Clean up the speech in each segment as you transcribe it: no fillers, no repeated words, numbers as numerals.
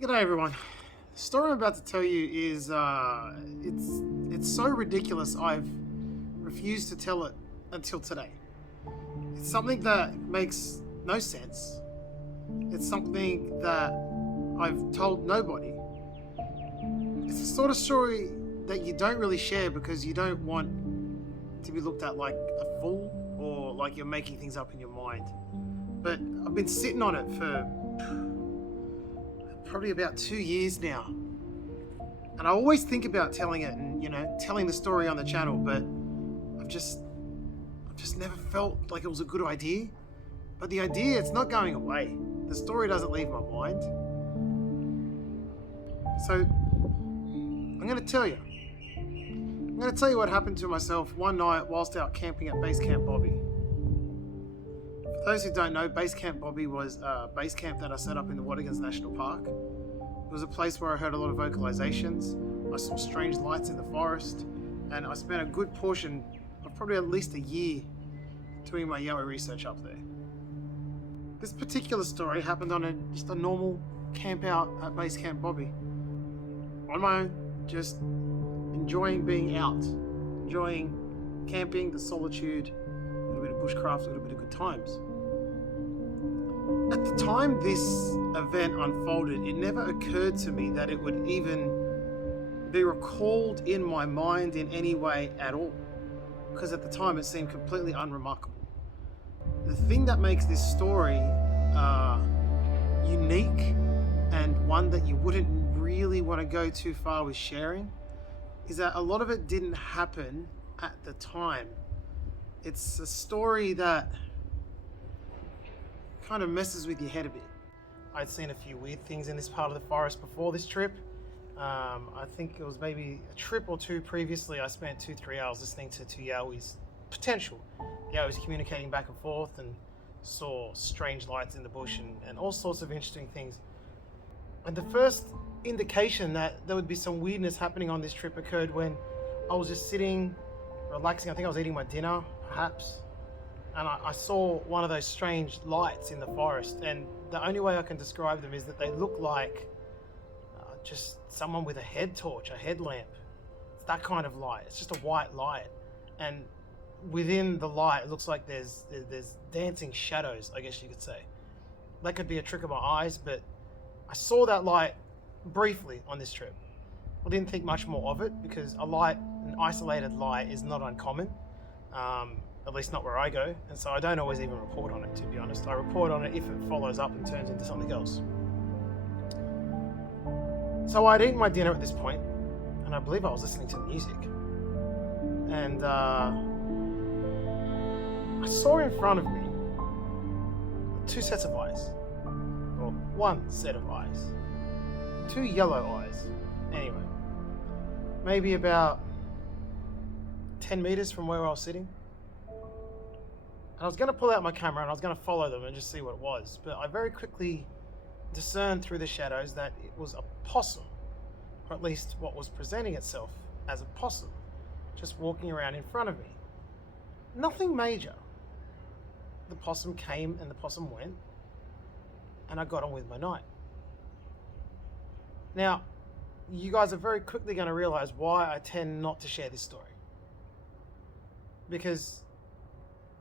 G'day everyone. The story I'm about to tell you is it's so ridiculous I've refused to tell it until today. It's something that makes no sense. It's something that I've told nobody. It's the sort of story that you don't really share because you don't want to be looked at like a fool or like you're making things up in your mind. But I've been sitting on it for probably about 2 years now. And I always think about telling it and, telling the story on the channel, but I've just never felt like it was a good idea. But the idea, it's not going away. The story doesn't leave my mind. So I'm going to tell you. I'm going to tell you what happened to myself one night whilst out camping at Base Camp Bobby. For those who don't know, Base Camp Bobby was a base camp that I set up in the Wadigans National Park. It was a place where I heard a lot of vocalizations, I saw strange lights in the forest, and I spent a good portion of probably at least a year doing my Yowie research up there. This particular story happened on just a normal camp out at Base Camp Bobby. On my own, just enjoying being out, enjoying camping, the solitude, a little bit of bushcraft, a little bit of good times. At the time this event unfolded, it never occurred to me that it would even be recalled in my mind in any way at all, because at the time it seemed completely unremarkable. The thing that makes this story unique and one that you wouldn't really want to go too far with sharing is that a lot of it didn't happen at the time. It's a story that kind of messes with your head a bit. I'd seen a few weird things in this part of the forest before this trip. I think it was maybe a trip or two previously. I spent 2-3 hours listening to two Yowies, potential Yowies communicating back and forth, and saw strange lights in the bush and all sorts of interesting things. And the first indication that there would be some weirdness happening on this trip occurred when I was just sitting, relaxing. I think I was eating my dinner, perhaps. And I saw one of those strange lights in the forest, and the only way I can describe them is that they look like just someone with a head torch, a headlamp. It's that kind of light. It's just a white light, and within the light, it looks like there's dancing shadows, I guess you could say. That could be a trick of my eyes, but I saw that light briefly on this trip. I didn't think much more of it because an isolated light, is not uncommon. At least not where I go, and so I don't always even report on it, to be honest. I report on it if it follows up and turns into something else. So I'd eaten my dinner at this point, and I believe I was listening to music. And I saw in front of me two sets of eyes, or one set of eyes, two yellow eyes. Anyway, maybe about 10 meters from where I was sitting. And I was going to pull out my camera and I was going to follow them and just see what it was. But I very quickly discerned through the shadows that it was a possum, or at least what was presenting itself as a possum, just walking around in front of me. Nothing major. The possum came and the possum went, and I got on with my night. Now, you guys are very quickly going to realize why I tend not to share this story. Because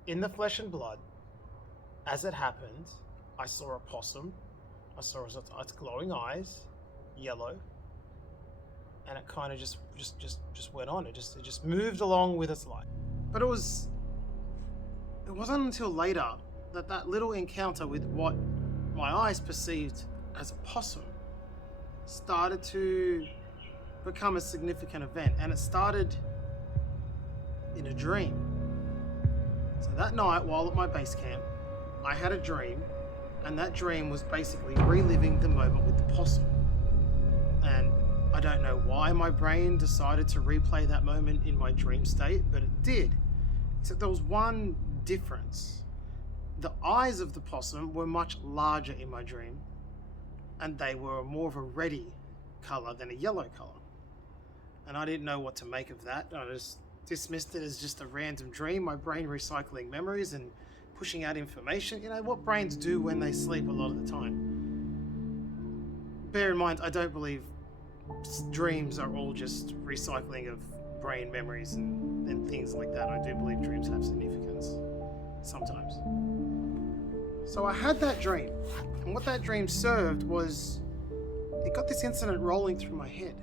in the flesh and blood, as it happened, I saw a possum. I saw its glowing eyes, yellow, and it kind of just went on. It just moved along with its light. But it wasn't until later that little encounter with what my eyes perceived as a possum started to become a significant event, and it started in a dream. So that night, while at my base camp, I had a dream, and that dream was basically reliving the moment with the possum. And I don't know why my brain decided to replay that moment in my dream state, but it did. Except there was one difference. The eyes of the possum were much larger in my dream, and they were more of a reddy color than a yellow color. And I didn't know what to make of that. I just dismissed it as just a random dream, my brain recycling memories and pushing out information. You know what brains do when they sleep a lot of the time. bear in mind, I don't believe dreams are all just recycling of brain memories and things like that. I do believe dreams have significance sometimes. So I had that dream, and what that dream served was it got this incident rolling through my head.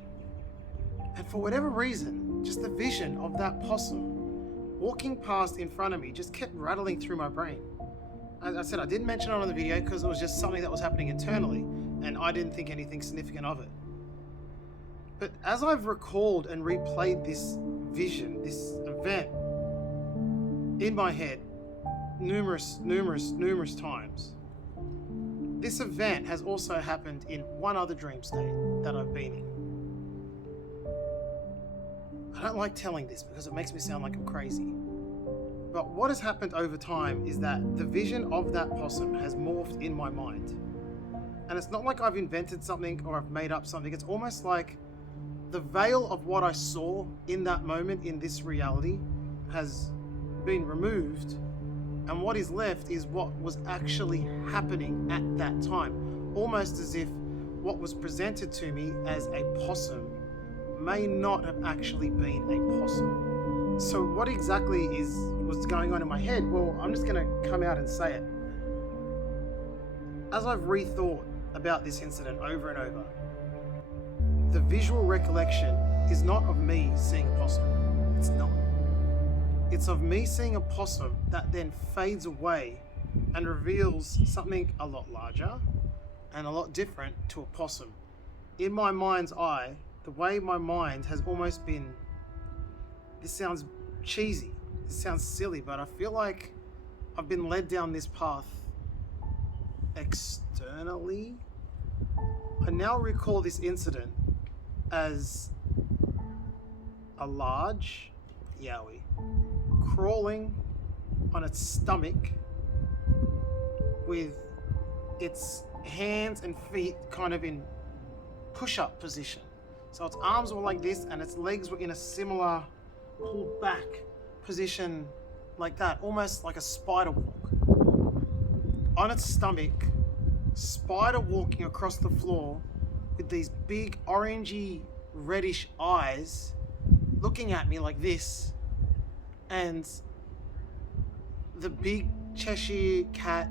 And for whatever reason, just the vision of that possum walking past in front of me just kept rattling through my brain. As I said, I didn't mention it on the video because it was just something that was happening internally, and I didn't think anything significant of it. But as I've recalled and replayed this vision, this event in my head numerous times, this event has also happened in one other dream state that I've been in. I don't like telling this because it makes me sound like I'm crazy. But what has happened over time is that the vision of that possum has morphed in my mind. And it's not like I've invented something or I've made up something. It's almost like the veil of what I saw in that moment in this reality has been removed. And what is left is what was actually happening at that time. Almost as if what was presented to me as a possum may not have actually been a possum. So what exactly was going on in my head? Well, I'm just going to come out and say it. As I've rethought about this incident over and over, the visual recollection is not of me seeing a possum. It's not. It's of me seeing a possum that then fades away and reveals something a lot larger and a lot different to a possum. In my mind's eye, the way my mind has almost been, this sounds cheesy, this sounds silly, but I feel like I've been led down this path externally. I now recall this incident as a large yowie crawling on its stomach with its hands and feet kind of in push-up position. So its arms were like this and its legs were in a similar pulled back position like that, almost like a spider walk. On its stomach, spider walking across the floor with these big orangey reddish eyes looking at me like this, and the big Cheshire cat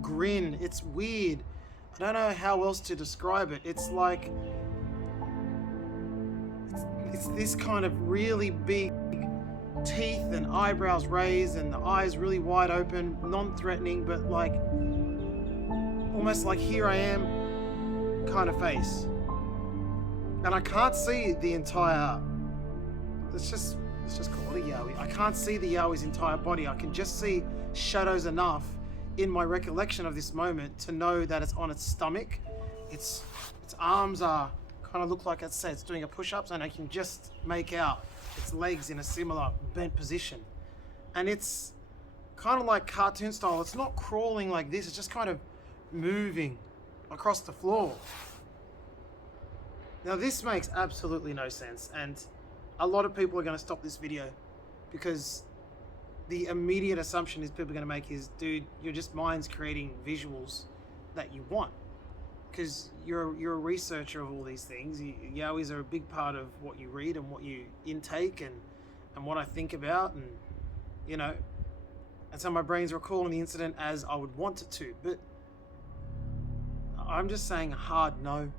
grin. It's weird. I don't know how else to describe it. It's like it's this kind of really big teeth and eyebrows raised and the eyes really wide open, non-threatening, but like almost like here I am kind of face. And I can't see the entire, let's just call it a yowie. I can't see the yowie's entire body. I can just see shadows enough in my recollection of this moment to know that it's on its stomach. Its arms are kind of look like it's doing a push-ups, and I can just make out its legs in a similar bent position. And it's kind of like cartoon style. It's not crawling like this. It's just kind of moving across the floor. Now this makes absolutely no sense, and a lot of people are going to stop this video because the immediate assumption is people are going to make is, dude, you're just minds creating visuals that you want because you're a researcher of all these things. Yowies are a big part of what you read and what you intake and what I think about, and you know, and so my brain's recalling the incident as I would want it to, but I'm just saying a hard no.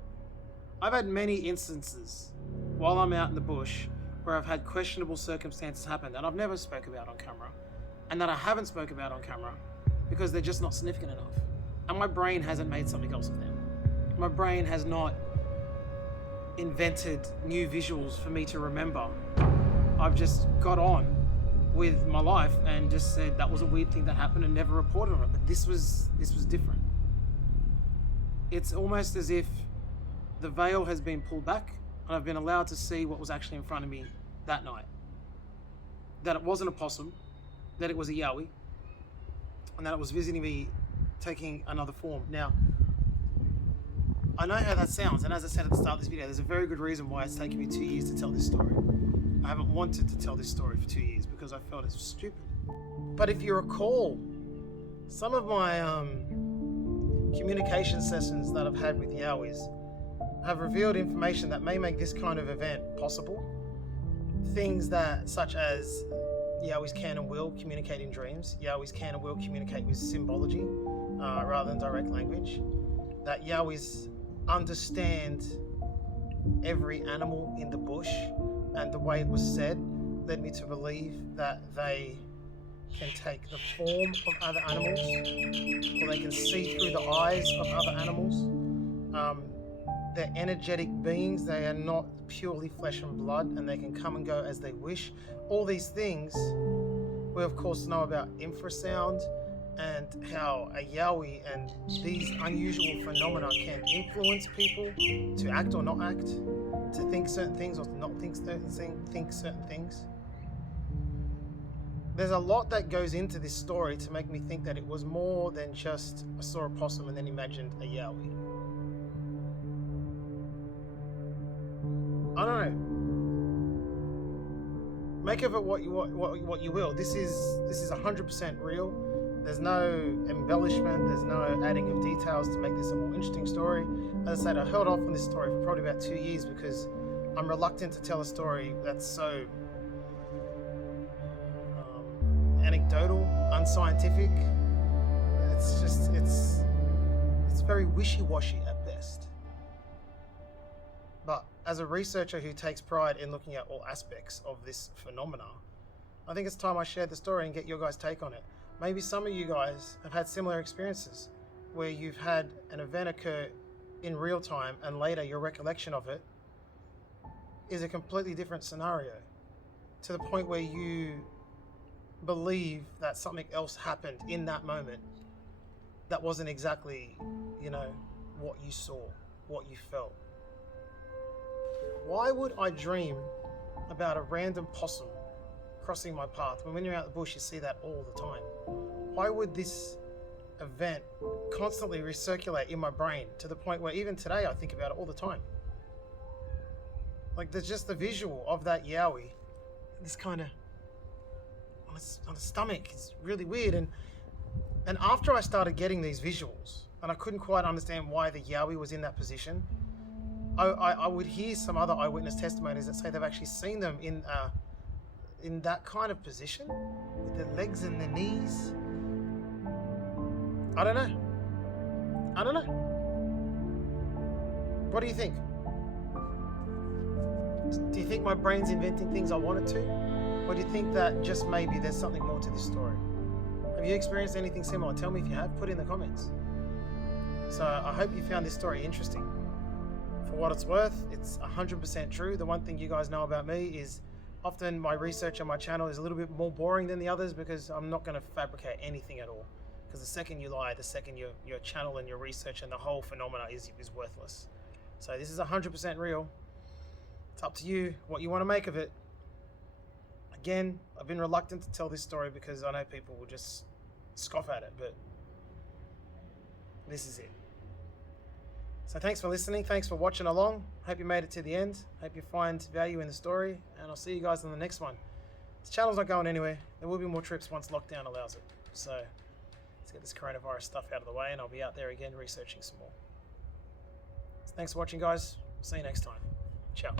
I've had many instances while I'm out in the bush where I've had questionable circumstances happen that I've never spoke about on camera, and that I haven't spoke about on camera because they're just not significant enough. And my brain hasn't made something else of them. My brain has not invented new visuals for me to remember. I've just got on with my life and just said that was a weird thing that happened and never reported on it. But this was different. It's almost as if the veil has been pulled back and I've been allowed to see what was actually in front of me that night. That it wasn't a possum, that it was a yowie, and that it was visiting me taking another form. Now, I know how that sounds, and as I said at the start of this video, there's a very good reason why it's taken me 2 years to tell this story. I haven't wanted to tell this story for 2 years because I felt it's stupid. But if you recall, some of my communication sessions that I've had with Yowies have revealed information that may make this kind of event possible. Things that, such as Yowies can and will communicate in dreams. Yowies can and will communicate with symbology rather than direct language. That Yowies understand every animal in the bush, and the way it was said led me to believe that they can take the form of other animals, or they can see through the eyes of other animals. They're energetic beings. They are not purely flesh and blood, and they can come and go as they wish. All these things we of course know about infrasound and how a Yowie and these unusual phenomena can influence people to act or not act, to think certain things or to not think certain things. There's a lot that goes into this story to make me think that it was more than just I saw a possum and then imagined a Yowie. I don't know. Make of it what you will. This is 100% real. There's no embellishment. There's no adding of details to make this a more interesting story. As I said, I held off on this story for probably about 2 years because I'm reluctant to tell a story that's so anecdotal, unscientific. It's very wishy-washy at best. But as a researcher who takes pride in looking at all aspects of this phenomena, I think it's time I shared the story and get your guys' take on it. Maybe some of you guys have had similar experiences where you've had an event occur in real time and later your recollection of it is a completely different scenario, to the point where you believe that something else happened in that moment that wasn't exactly, what you saw, what you felt. Why would I dream about a random possum crossing my path when you're out the bush you see that all the time? Why would this event constantly recirculate in my brain to the point where even today I think about it all the time? Like, there's just the visual of that Yowie, this kind of on the stomach. It's really weird. And after I started getting these visuals and I couldn't quite understand why the Yowie was in that position, I would hear some other eyewitness testimonies that say they've actually seen them in that kind of position with their legs and their knees. I don't know. What do you think? Do you think my brain's inventing things I want it to? Or do you think that just maybe there's something more to this story? Have you experienced anything similar? Tell me if you have, put it in the comments. So I hope you found this story interesting. For what it's worth, it's 100% true. The one thing you guys know about me is often my research on my channel is a little bit more boring than the others because I'm not going to fabricate anything at all. Because the second you lie, the second your channel and your research and the whole phenomena is worthless. So this is 100% real. It's up to you what you want to make of it. Again, I've been reluctant to tell this story because I know people will just scoff at it, but this is it. So thanks for listening. Thanks for watching along. Hope you made it to the end. Hope you find value in the story, and I'll see you guys on the next one. This channel's not going anywhere. There will be more trips once lockdown allows it. So let's get this coronavirus stuff out of the way, and I'll be out there again researching some more. So thanks for watching, guys. See you next time. Ciao.